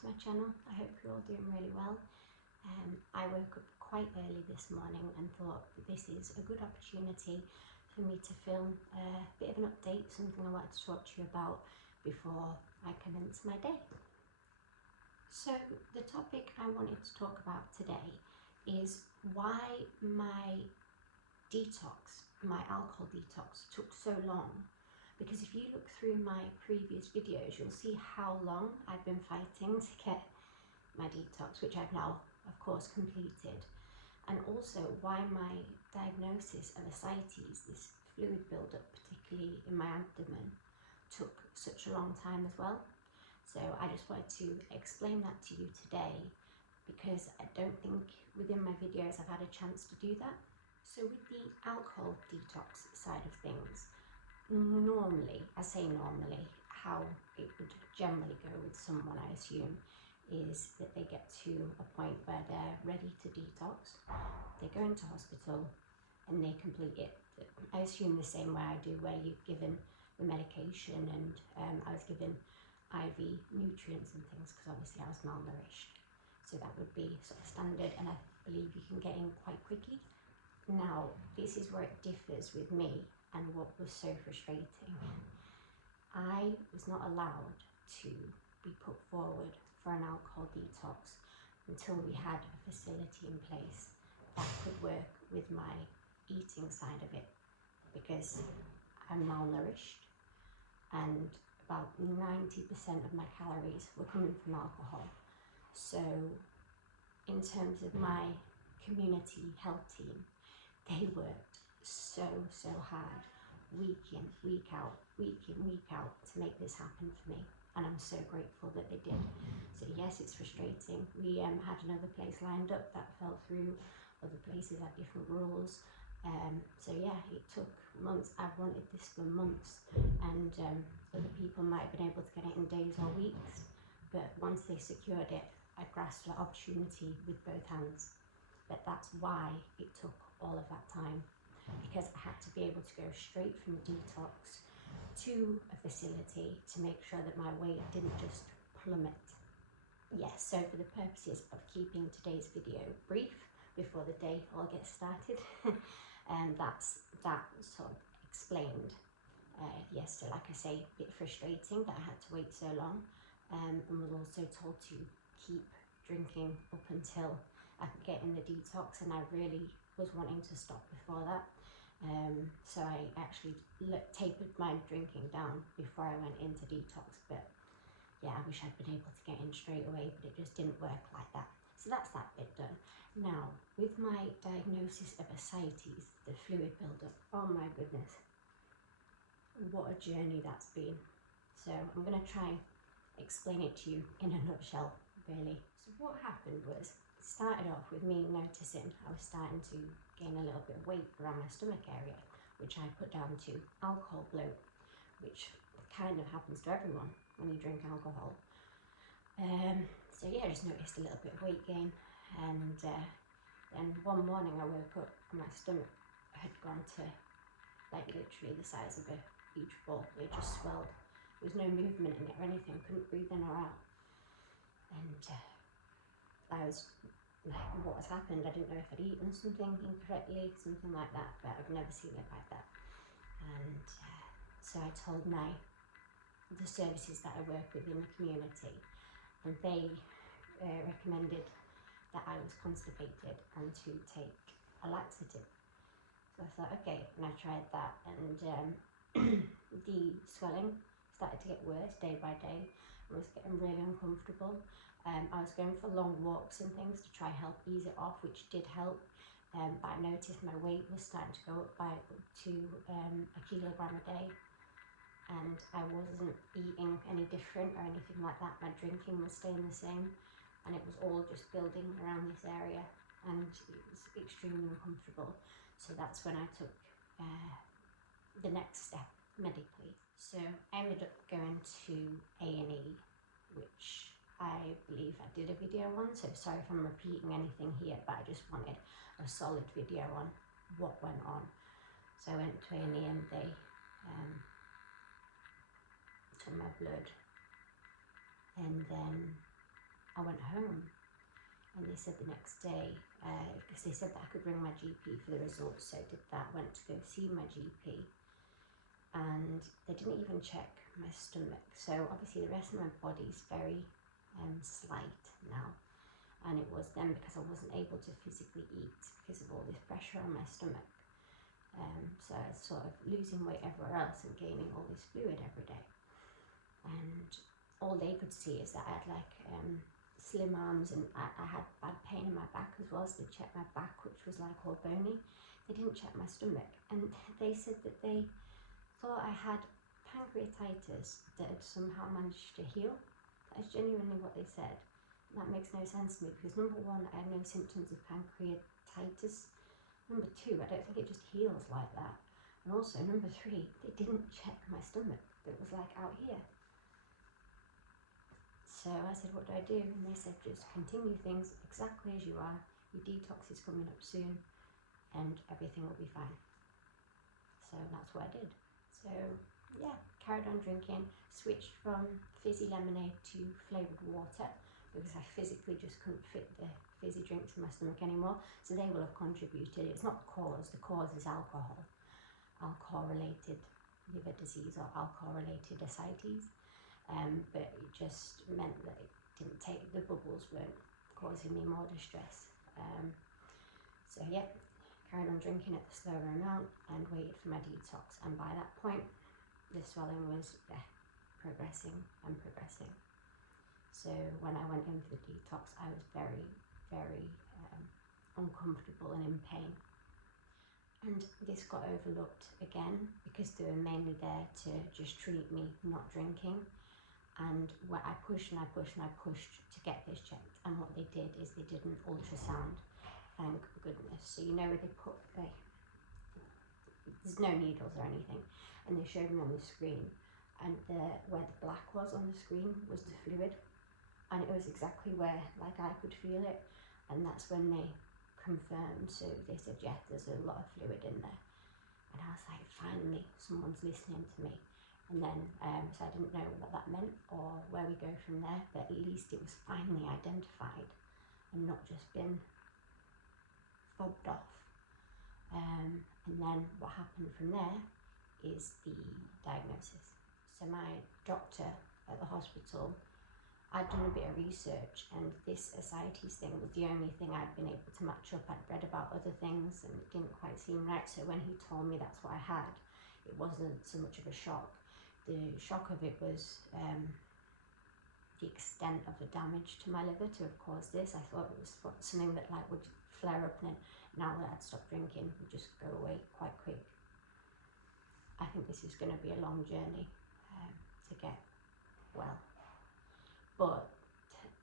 to my channel. I hope you're all doing really well. I woke up quite early this morning and thought that this is a good opportunity for me to film a bit of an update, something I wanted to talk to you about before I commence my day. So the topic I wanted to talk about today is why my alcohol detox took so long. Because if you look through my previous videos, you'll see how long I've been fighting to get my detox, which I've now, of course, completed. And also why my diagnosis of ascites, this fluid buildup, particularly in my abdomen, took such a long time as well. So I just wanted to explain that to you today, because I don't think within my videos I've had a chance to do that. So with the alcohol detox side of things, normally, I say normally, how it would generally go with someone, I assume, is that they get to a point where they're ready to detox. They go into hospital and they complete it. I assume the same way I do, where you're given the medication, and I was given IV nutrients and things because obviously I was malnourished. So that would be sort of standard, and I believe you can get in quite quickly. Now, this is where it differs with me and what was so frustrating. I was not allowed to be put forward for an alcohol detox until we had a facility in place that could work with my eating side of it, because I'm malnourished and about 90% of my calories were coming from alcohol. So in terms of my community health team, they worked so hard, week in, week out, to make this happen for me. And I'm so grateful that they did. So yes, it's frustrating. We had another place lined up that fell through. Other places had different rules. So yeah, it took months. I've wanted this for months, and other people might have been able to get it in days or weeks. But once they secured it, I grasped the opportunity with both hands. But that's why it took all of that time, because I had to be able to go straight from the detox to a facility to make sure that my weight didn't just plummet. Yes, so for the purposes of keeping today's video brief before the day all gets started, and that sort of explained. Yes, so like I say, a bit frustrating that I had to wait so long, and was also told to keep drinking up until I could get in the detox, and I really was wanting to stop before that. So I actually tapered my drinking down before I went into detox. But yeah, I wish I'd been able to get in straight away, but it just didn't work like that. So that's that bit done. Now, with my diagnosis of ascites, the fluid buildup, oh my goodness, what a journey that's been. So I'm going to try and explain it to you in a nutshell, really. So what happened was, it started off with me noticing I was starting to gain a little bit of weight around my stomach area, which I put down to alcohol bloat, which kind of happens to everyone when you drink alcohol. So yeah, I just noticed a little bit of weight gain, and then one morning I woke up and my stomach had gone to like literally the size of a huge ball. It just swelled. There was no movement in it or anything, couldn't breathe in or out. And I was like, what has happened? I didn't know if I'd eaten something incorrectly, something like that, but I've never seen it like that. And so I told the services that I work with in the community, and they recommended that I was constipated and to take a laxative. So I thought, okay, and I tried that, and the swelling started to get worse day by day. I was getting really uncomfortable. I was going for long walks and things to try help ease it off, which did help. But I noticed my weight was starting to go up by up to a kilogram a day, and I wasn't eating any different or anything like that. My drinking was staying the same, and it was all just building around this area, and it was extremely uncomfortable. So that's when I took the next step medically. So I ended up going to A&E, which I believe I did a video on, so sorry if I'm repeating anything here, but I just wanted a solid video on what went on. So I went to A&E and they took my blood, and then I went home, and they said the next day, because they said that I could bring my GP for the results, so I did that, went to go see my GP, and they didn't even check my stomach. So obviously the rest of my body is very slight now, and it was then because I wasn't able to physically eat because of all this pressure on my stomach. So I was sort of losing weight everywhere else and gaining all this fluid every day. And all they could see is that I had like slim arms, and I had bad pain in my back as well. So they checked my back, which was like all bony. They didn't check my stomach, and they said that they thought I had pancreatitis that had somehow managed to heal. That's genuinely what they said. That makes no sense to me, because number one, I had no symptoms of pancreatitis. Number two, I don't think it just heals like that. And also, number three, they didn't check my stomach. It was like out here. So I said, what do I do? And they said, just continue things exactly as you are. Your detox is coming up soon, and everything will be fine. So that's what I did. So yeah, carried on drinking, switched from fizzy lemonade to flavoured water, because I physically just couldn't fit the fizzy drinks in my stomach anymore. So they will have contributed. It's not the cause is alcohol, alcohol-related liver disease or alcohol-related ascites. But it just meant that it didn't take, the bubbles weren't causing me more distress. So yeah, carried on drinking at the slower amount and waited for my detox. And by that point, the swelling was progressing and progressing. So when I went in for the detox, I was very, very uncomfortable and in pain. And this got overlooked again, because they were mainly there to just treat me not drinking. And where I pushed and I pushed and I pushed to get this checked. And what they did is they did an ultrasound, thank goodness. So you know where they put, there's no needles or anything. And they showed me on the screen, and where the black was on the screen was the fluid. And it was exactly where, like, I could feel it. And that's when they confirmed. So they said, yeah, there's a lot of fluid in there. And I was like, finally, someone's listening to me. And then, so I didn't know what that meant or where we go from there, but at least it was finally identified and not just been fobbed off. And then what happened from there is the diagnosis. So my doctor at the hospital, I'd done a bit of research, and this ascites thing was the only thing I'd been able to match up. I'd read about other things and it didn't quite seem right. So when he told me that's what I had, it wasn't so much of a shock. The shock of it was the extent of the damage to my liver to have caused this. I thought it was something that like would flare up, and then now that I'd stopped drinking would just go away quite quick. I think this is going to be a long journey to get well. But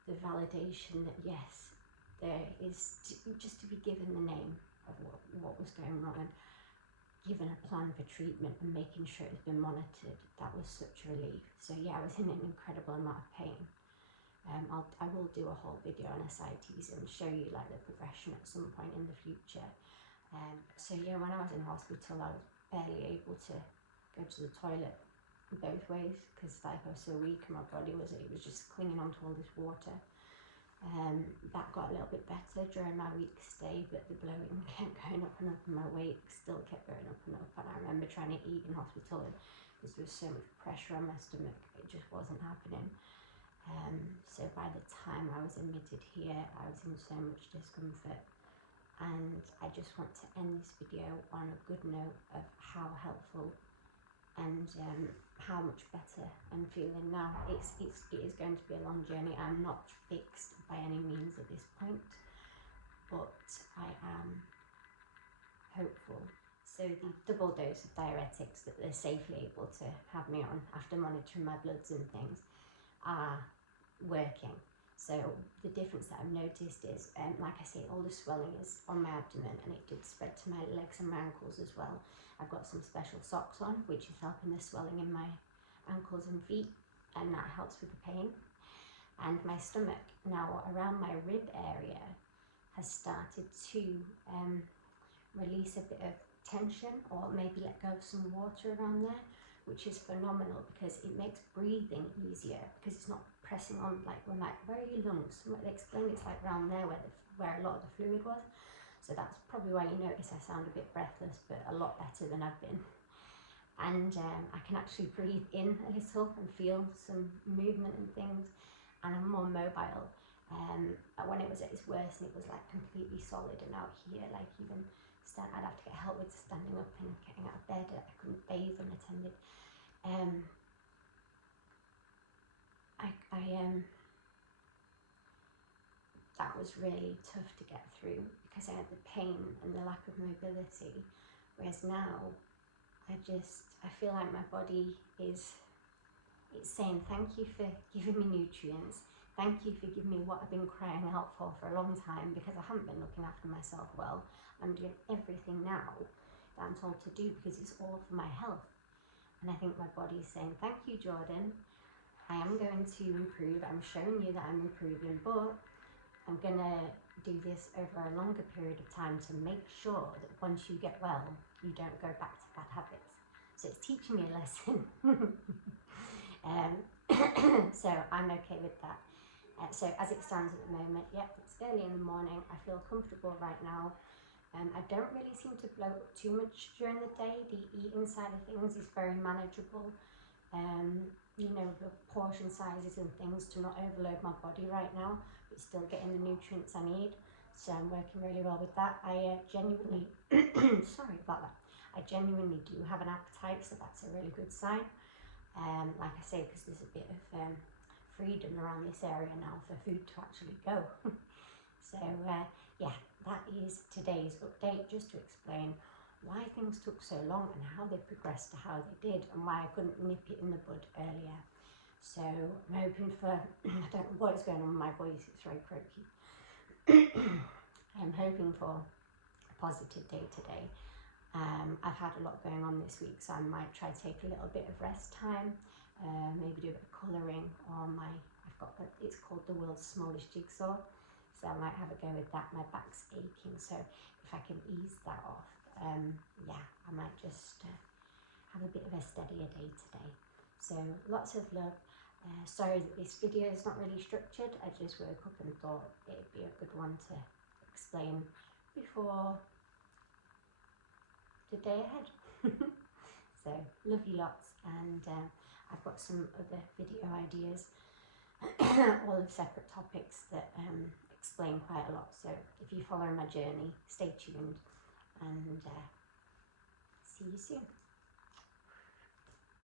the validation that yes, there is just to be given the name of what was going wrong, and given a plan for treatment and making sure it's been monitored, that was such a relief. So yeah, I was in an incredible amount of pain. I will do a whole video on ascites and show you like the progression at some point in the future. So yeah, when I was in hospital, I was barely able to go to the toilet both ways, because like I was so weak and my body was just clinging onto all this water. That got a little bit better during my week stay, but the bloating kept going up and up, and my weight still kept going up and up. And I remember trying to eat in hospital, and because there was so much pressure on my stomach, it just wasn't happening. So by the time I was admitted here, I was in so much discomfort. And I just want to end this video on a good note of how helpful and how much better I'm feeling now. It is going to be a long journey. I'm not fixed by any means at this point, but I am hopeful. So the double dose of diuretics that they're safely able to have me on after monitoring my bloods and things are working. So the difference that I've noticed is, like I say, all the swelling is on my abdomen, and it did spread to my legs and my ankles as well. I've got some special socks on, which is helping the swelling in my ankles and feet, and that helps with the pain. And my stomach, now around my rib area, has started to release a bit of tension, or maybe let go of some water around there, which is phenomenal because it makes breathing easier, because it's not pressing on, like, we're like, where are your lungs? They explained it's like around there where a lot of the fluid was. So that's probably why you notice I sound a bit breathless, but a lot better than I've been. And I can actually breathe in a little and feel some movement and things, and I'm more mobile. When it was at its worst, and it was like completely solid, and out here, like even I'd have to get help with standing up and getting out of bed. I couldn't bathe unattended. That was really tough to get through because I had the pain and the lack of mobility. Whereas now, I feel like my body it's saying thank you for giving me nutrients. Thank you for giving me what I've been crying out for a long time, because I haven't been looking after myself well. I'm doing everything now that I'm told to do because it's all for my health. And I think my body's saying, thank you, Jordan. I am going to improve. I'm showing you that I'm improving, but I'm going to do this over a longer period of time to make sure that once you get well, you don't go back to bad habits. So it's teaching me a lesson. So I'm okay with that. So as it stands at the moment, it's early in the morning. I feel comfortable right now. I don't really seem to bloat up too much during the day. The eating side of things is very manageable. You know, the portion sizes and things to not overload my body right now, but still getting the nutrients I need. So I'm working really well with that. I genuinely, sorry about that. I genuinely do have an appetite, so that's a really good sign. Like I say, because there's a bit of freedom around this area now for food to actually go. So yeah, that is today's update, just to explain why things took so long and how they progressed to how they did, and why I couldn't nip it in the bud earlier. So I'm hoping for, I don't know what is going on with my voice, it's very croaky. I'm hoping for a positive day today. I've had a lot going on this week, so I might try to take a little bit of rest time, maybe do a bit of colouring, or it's called the world's smallest jigsaw, so I might have a go with that. My back's aching, so if I can ease that off, I might just have a bit of a steadier day today. So lots of love. Sorry that this video is not really structured. I just woke up and thought it'd be a good one to explain before the day ahead. So love you lots, and I've got some other video ideas, all of separate topics that explain quite a lot. So if you follow my journey, stay tuned, and see you soon.